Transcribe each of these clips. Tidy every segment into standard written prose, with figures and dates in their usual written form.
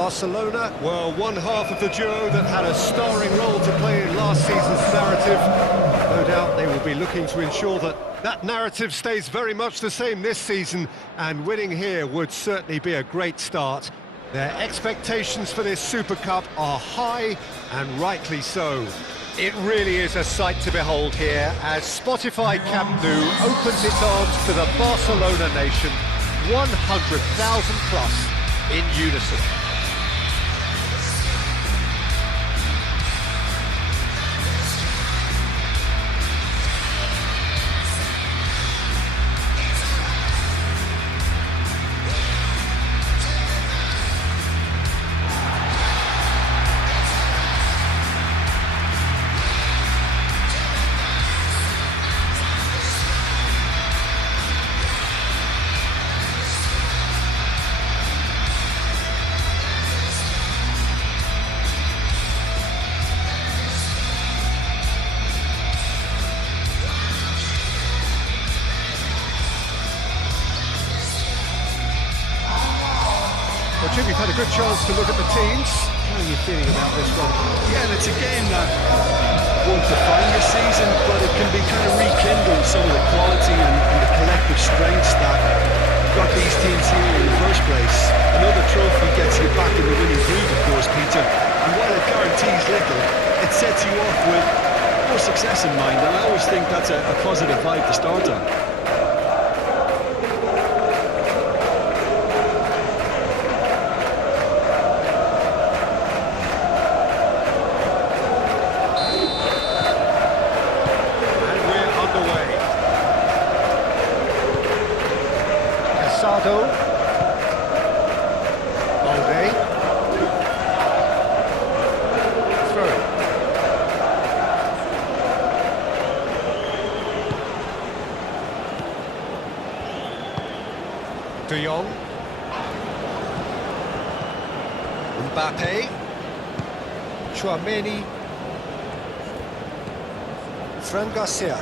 Barcelona were one half of the duo that had a starring role to play in last season's narrative. No doubt they will be looking to ensure that that narrative stays very much the same this season, and winning here would certainly be a great start. Their expectations for this Super Cup are high, and rightly so. It really is a sight to behold here as Spotify Camp Nou opens its arms to the Barcelona nation, 100,000 plus in unison. Well, Jim, you've had a good chance to look at the teams. How are you feeling about this one? Yeah, and it's a game that won't define the season, but it can be kind of rekindled some of the quality and the collective strengths that got these teams here in the first place. Another trophy gets you back in the winning groove, of course, Peter. And while it guarantees little, it sets you off with more success in mind, and I always think that's a positive vibe to start on. Balde. Throw. De Jong. Mbappe. Tchouaméni. Fran Garcia.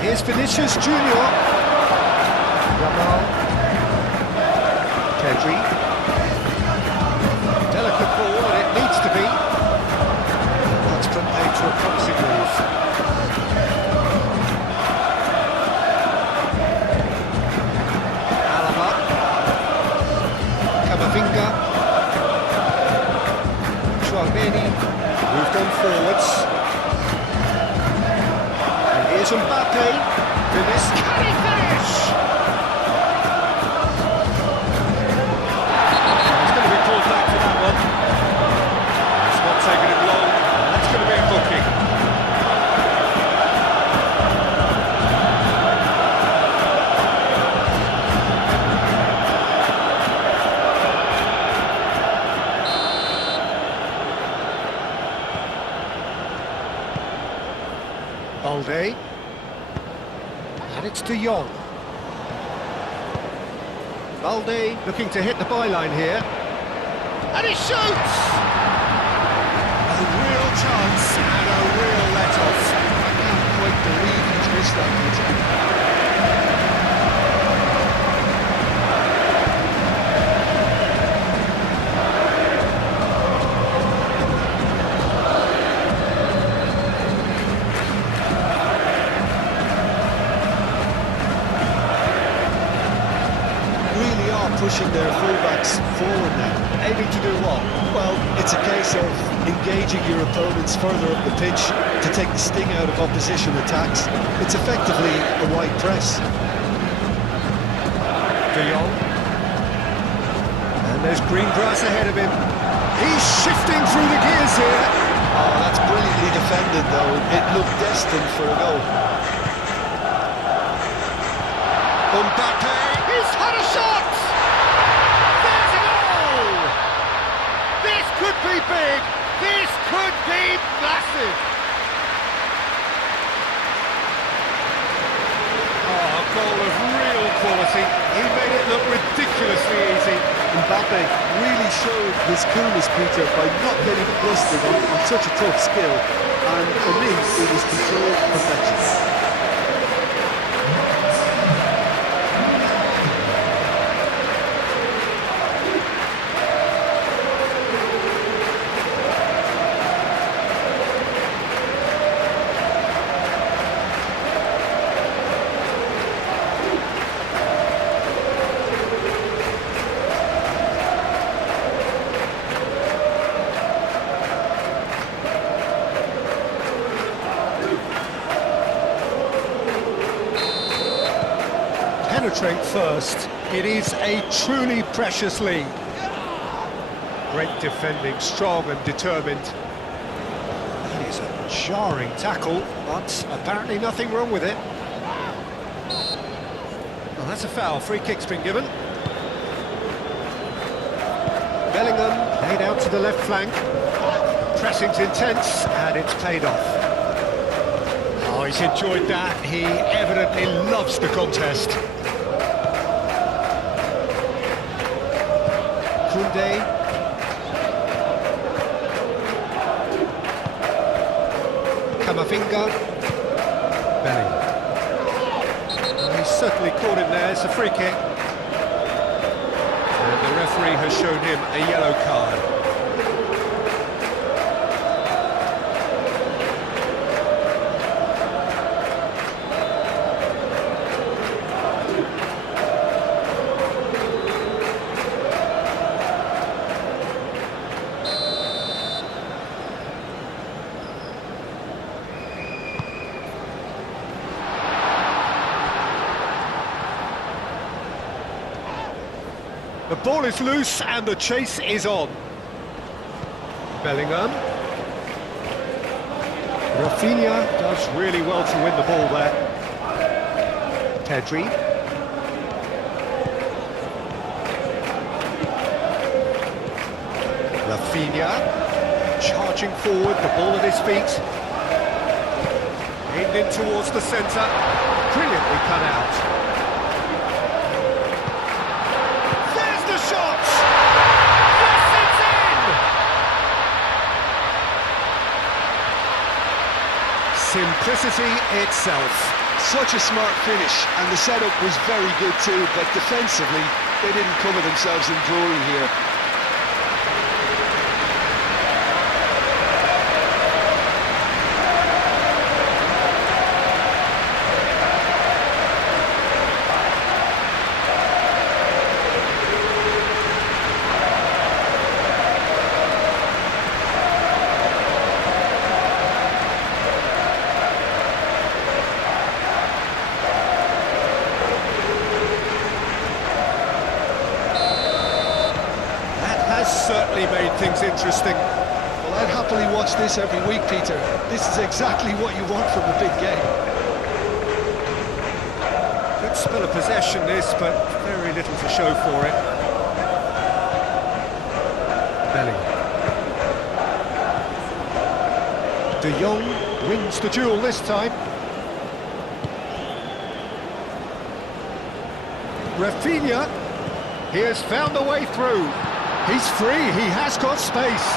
Here's Vinicius Junior. Pedri. Delicate ball, and it needs to be. That's put paid to a promising move. Alaba. Camavinga. Tchouaméni. Moved on forwards. And here's Mbappe. Vinicius. Can he finish? Balde, and it's De Jong. Balde looking to hit the byline here, and he shoots! A real chance and a real let-off. I can't quite believe he's missed that. Pushing their fullbacks forward now. Aiming to do what? Well, it's a case of engaging your opponents further up the pitch to take the sting out of opposition attacks. It's effectively a wide press. De Jong. And there's green grass ahead of him. He's shifting through the gears here. Oh, that's brilliantly defended though. It looked destined for a goal. Mbappe, he's had a shot! Could be big, this could be massive. Oh, a goal of real quality. He made it look ridiculously easy. Mbappe really showed his coolness, Peter, by not getting flustered on such a tough skill. And for me, it was controlled perfection. penetrate first. It is a truly precious lead. Great defending, strong and determined. That is a jarring tackle, but apparently nothing wrong with it. Well, that's a foul. Free kick's been given. Bellingham laid out to the left flank. Pressing's intense, and it's paid off. Oh, he's enjoyed that. He evidently loves the contest. Koundé. Camavinga. Bellingham. He's certainly caught him there. It's a free kick. And the referee has shown him a yellow card. The ball is loose and the chase is on. Bellingham. Rafinha does really well to win the ball there. Pedri. Rafinha charging forward, the ball at his feet. Aimed in towards the centre. Brilliantly cut out. Simplicity itself. Such a smart finish, and the setup was very good too, but defensively, they didn't cover themselves in glory here. Certainly made things interesting. Well, I'd happily watch this every week, Peter. This is exactly what you want from a big game. Good spell of possession this, but very little to show for it. Bellingham. De Jong wins the duel this time. Rafinha, he has found a way through. He's free, he has got space.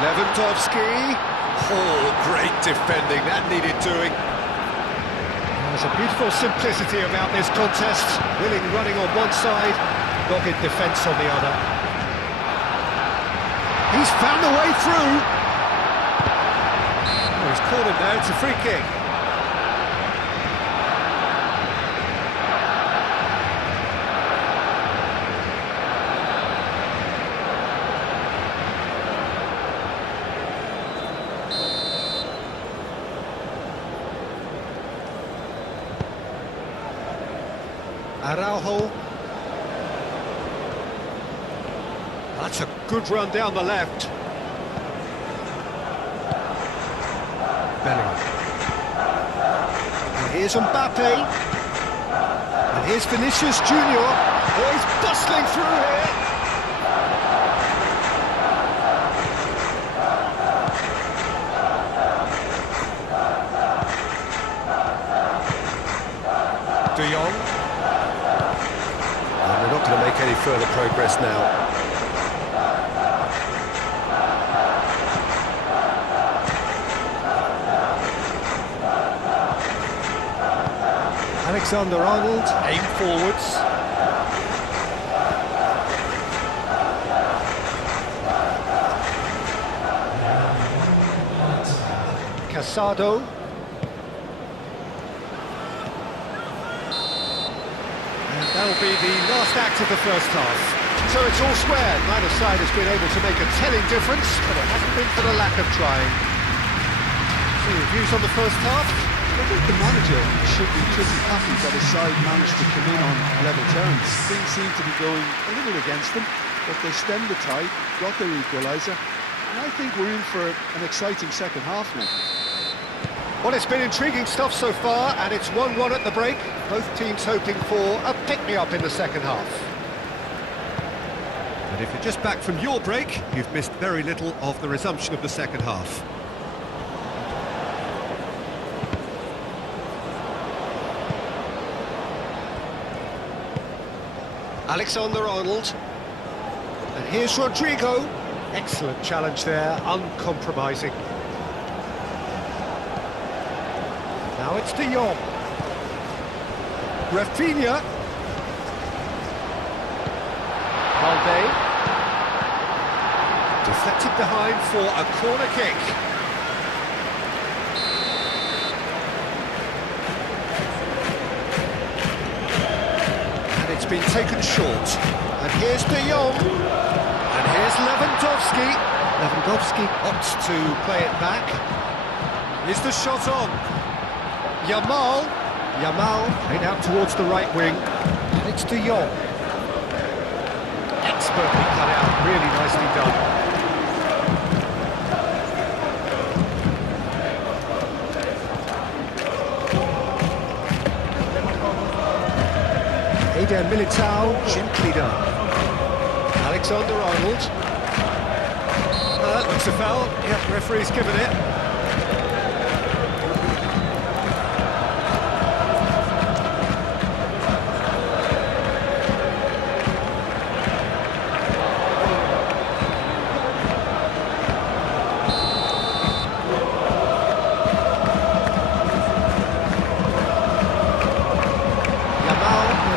Lewandowski. Oh, great defending, that needed doing. There's a beautiful simplicity about this contest. Willing running on one side, dogged defence on the other. He's found a way through. Oh, he's caught him there, it's a free kick. Araujo. That's a good run down the left. Bellingham. And here's Mbappe. And here's Vinicius Junior. Oh, he's bustling through here. De Jong. They're not going to make any further progress now. Alexander-Arnold, aim forwards. Casado. That'll be the last act of the first half. So it's all square. Neither side has been able to make a telling difference, but it hasn't been for the lack of trying. So your views on the first half? I think the manager should be pretty happy that his side managed to come in on level terms. Things seem to be going a little against them, but they stemmed the tide, got their equaliser, and I think we're in for an exciting second half now. Well, it's been intriguing stuff so far, and it's 1-1 at the break. Both teams hoping for a pick-me-up in the second half. And if you're just back from your break, you've missed very little of the resumption of the second half. Alexander-Arnold. And here's Rodrigo. Excellent challenge there, uncompromising. Now it's De Jong. Rafinha. Valde. Deflected behind for a corner kick. And it's been taken short. And here's De Jong. And here's Lewandowski. Lewandowski opts to play it back. Is the shot on? Yamal played out towards the right wing, and it's De Jong. Expertly cut out, really nicely done. Eder Militao, gently done. Alexander-Arnold. Looks a foul. Yep, referee's given it.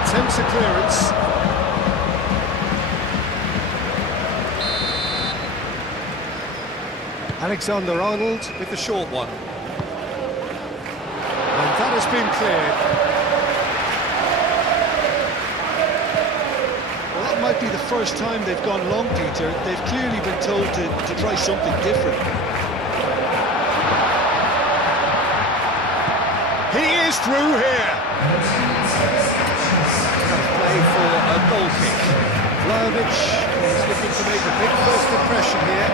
Attempts a clearance. Alexander-Arnold with the short one. And that has been cleared. Well, that might be the first time they've gone long, Peter. They've clearly been told to try something different. He is through here. For a goal kick. Vlahovic is looking to make a big first impression here.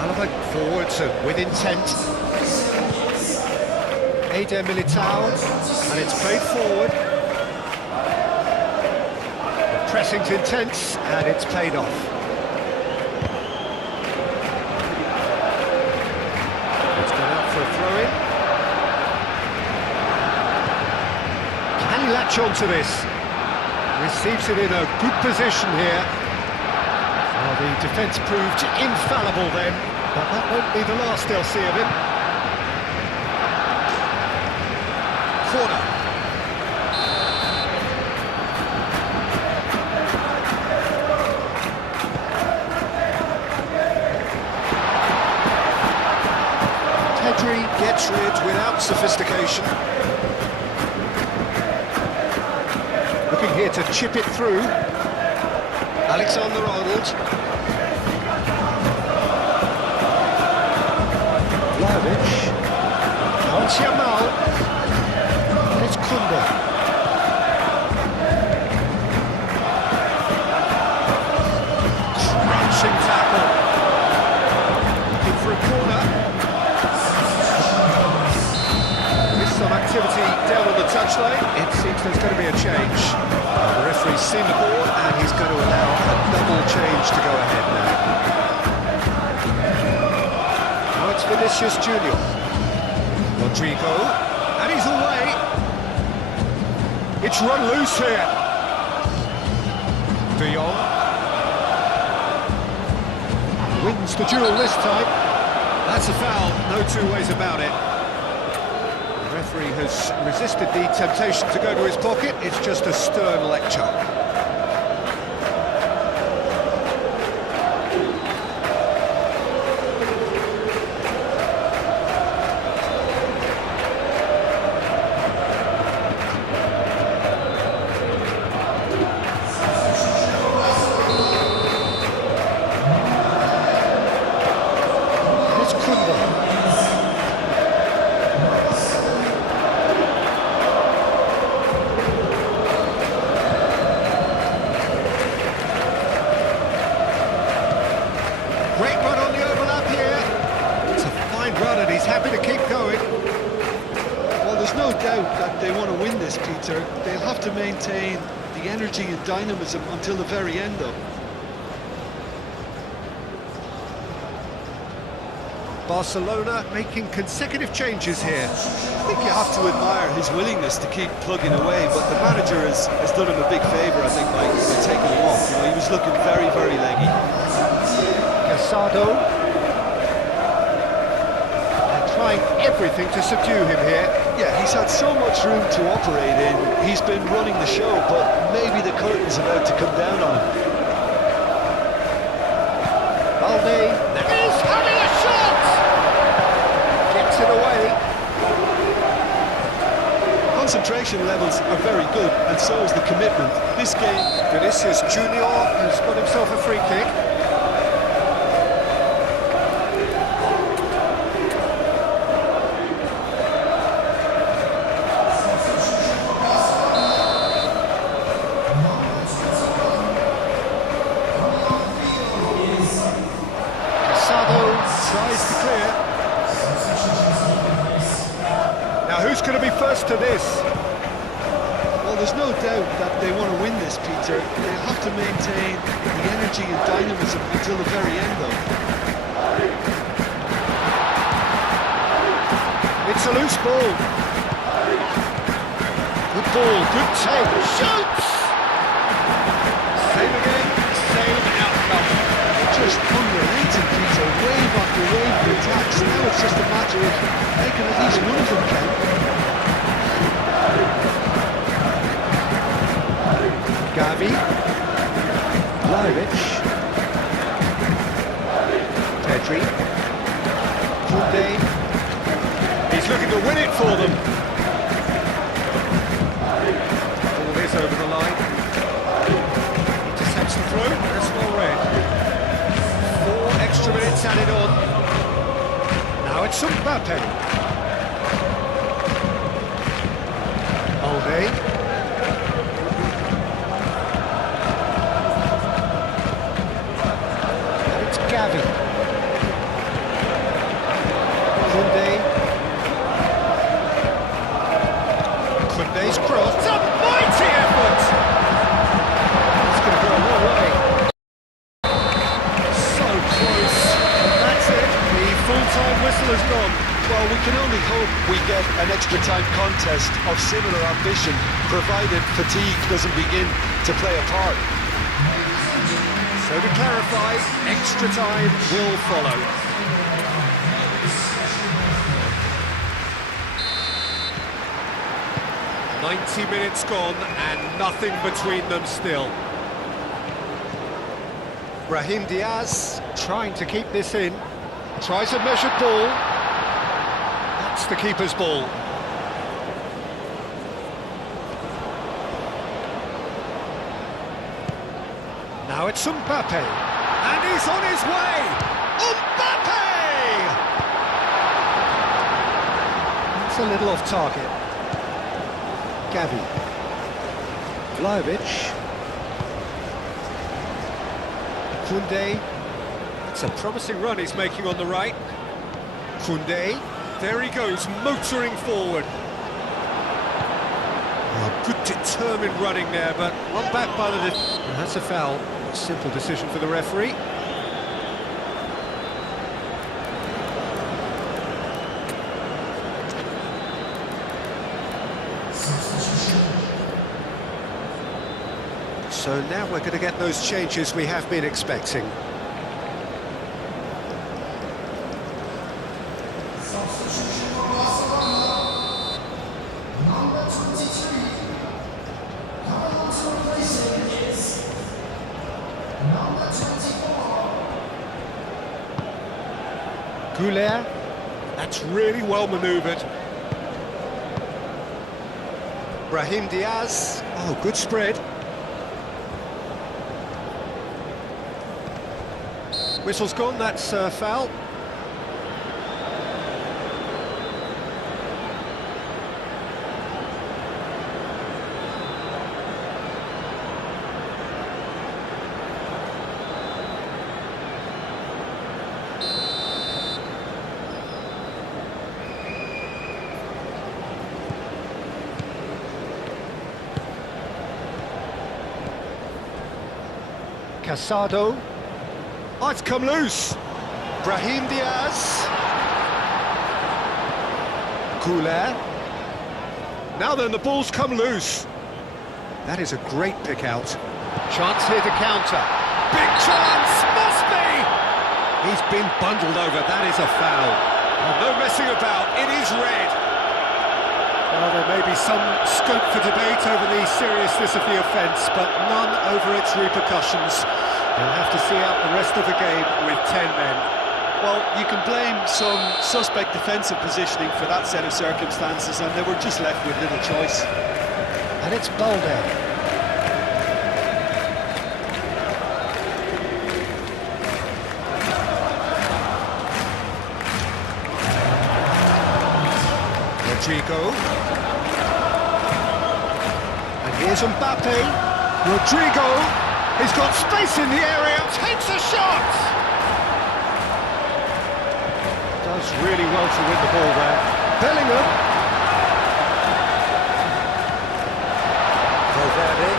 Alaba forwards and with intent. Eder Militao, and it's played forward. The pressing's intense, and it's played off. It's gone out for a throw-in. Latch onto this. Receives it in a good position here. Well, the defence proved infallible then, but that won't be the last they'll see of him. Corner. Pedri gets rid without sophistication. Looking here to chip it through. Alexander-Arnold. Vlahovic. Now it's Yamal. And it's Kunde. Crunching tackle. Looking for a corner. There's some activity down on the touchline. It seems there's going to be a change. The referee's seen the ball and he's going to allow a double change to go ahead now. Now it's Vinicius Junior. Rodrigo, and he's away. It's run loose here. De Jong wins the duel this time. That's a foul, no two ways about it. The referee has resisted the temptation to go to his pocket. It's just a stern lecture. there's no doubt that they want to win this, Peter. They'll have to maintain the energy and dynamism until the very end, though. Barcelona making consecutive changes here. I think you have to admire his willingness to keep plugging away, but the manager has done him a big favour, I think, by taking him off. You know, he was looking very, very leggy. Casado. They're trying everything to subdue him here. Yeah, he's had so much room to operate in. He's been running the show, but maybe the curtain's about to come down on him. Balde. He's having a shot! Gets it away. Concentration levels are very good, and so is the commitment. This game... Vinicius Junior has got himself a free kick. Tries to clear. Now who's going to be first to this? Well, there's no doubt that they want to win this, Peter. They'll have to maintain the energy and dynamism until the very end, though. It's a loose ball. Good ball, good take. Shoots! Same again, same outcome. Just unrelenting, Peter, wave after wave of attacks. Now it's just a matter of making at least one of them count. Gavi, Vlahovic, Pedri, Koundé. He's looking to win it for them. Ball is over the line. Intercepts the throw, that's well read. 4 extra minutes added on. Now it's Mbappe. Balde. And it's Gavi. Koundé. Koundé's cross. It's a mighty effort! It's going to go a long way. Close. That's it. The full-time whistle has gone. Well, we can only hope we get an extra time contest of similar ambition, provided fatigue doesn't begin to play a part. So to clarify, extra time will follow. "90 minutes gone and nothing between them still." Brahim Diaz trying to keep this in. Tries a measured ball. That's the keeper's ball. Now it's Mbappe. And he's on his way! Mbappe! It's a little off target. Gavi. Vlahovic. Koundé. It's a promising run he's making on the right. Koundé. There he goes, motoring forward. Oh, good determined running there, but one back by the... That's a foul. Simple decision for the referee. So now we're going to get those changes we have been expecting. Goulet, that's really well manoeuvred. Brahim Diaz, oh, good spread. Whistle's gone, that's foul. Casado. Oh, it's come loose. Brahim Diaz. Couler. Now then, the ball's come loose. That is a great pick out. Chance here to counter. Big chance! Must be! He's been bundled over. That is a foul. Oh, no messing about. It is red. Well, there may be some scope for debate over the seriousness of the offence, but none over its repercussions. They'll have to see out the rest of the game with 10 men. Well, you can blame some suspect defensive positioning for that set of circumstances, and they were just left with little choice. And it's Balde. Rodrigo. And here's Mbappe. Rodrigo. He's got space in the area. Takes a shot. Does really well to win the ball there. Bellingham. Valverde.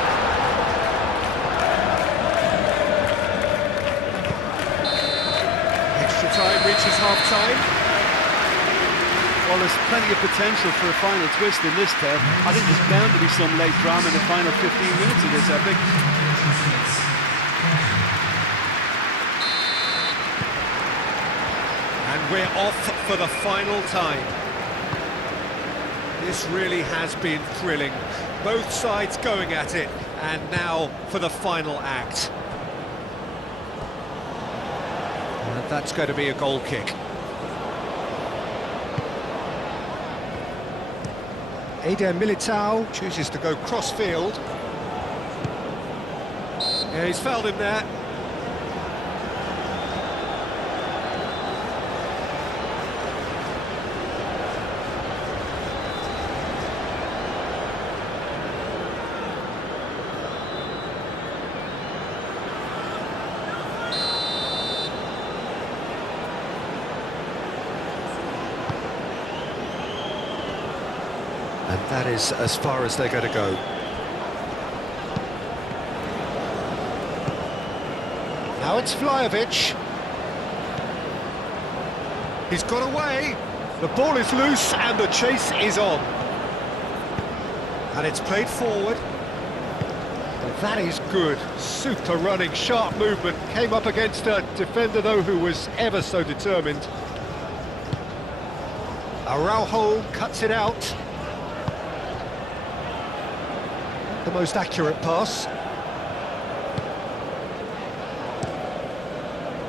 Extra time reaches half-time. Well, there's plenty of potential for a final twist in this tale. I think there's bound to be some late drama in the final 15 minutes of this epic. And we're off for the final time. This really has been thrilling. Both sides going at it, and now for the final act. And that's going to be a goal kick. Eder Militao chooses to go cross-field. Yeah, he's fouled him there. And that is as far as they're going to go. Now it's Vlahovic. He's got away. The ball is loose and the chase is on. And it's played forward. But that is good. Super running, sharp movement. Came up against a defender, though, who was ever so determined. Araujo cuts it out. The most accurate pass.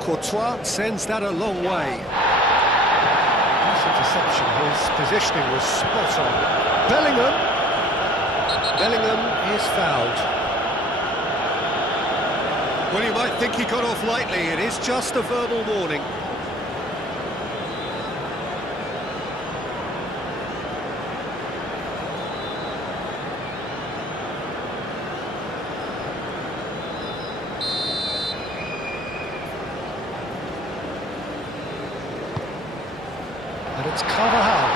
Courtois sends that a long way. Nice interception. His positioning was spot on. Bellingham is fouled. Well, you might think he got off lightly. It is just a verbal warning. And it's Carvajal.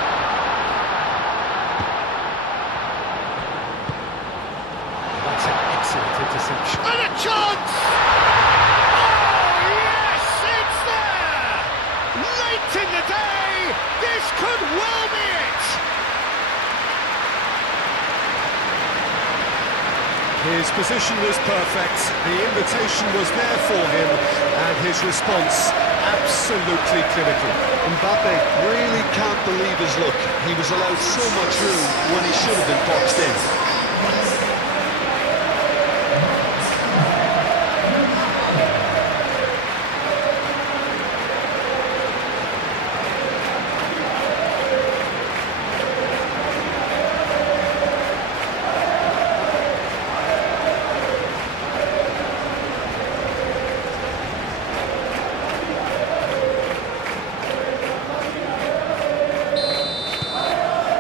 That's an excellent interception. And a chance! Oh, yes, it's there! Late in the day, this could well be it! His position was perfect, the invitation was there for him, and his response absolutely clinical. Mbappe really can't believe his luck. He was allowed so much room when he should have been boxed in.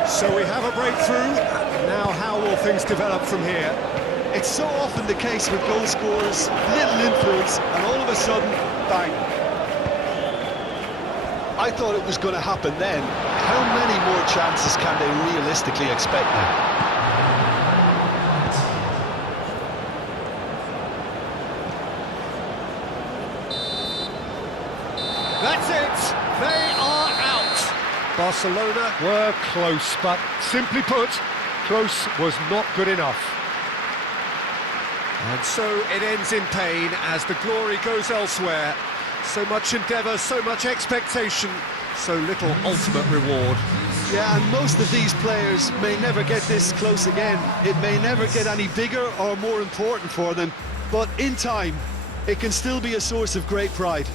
So we have a breakthrough. Now how will things develop from here? It's so often the case with goal scorers, little influence, and all of a sudden, bang. I thought it was going to happen then. How many more chances can they realistically expect now? Barcelona were close, but simply put, close was not good enough. And so it ends in pain as the glory goes elsewhere. So much endeavour, so much expectation, so little ultimate reward. Yeah, and most of these players may never get this close again. It may never get any bigger or more important for them, but in time, it can still be a source of great pride.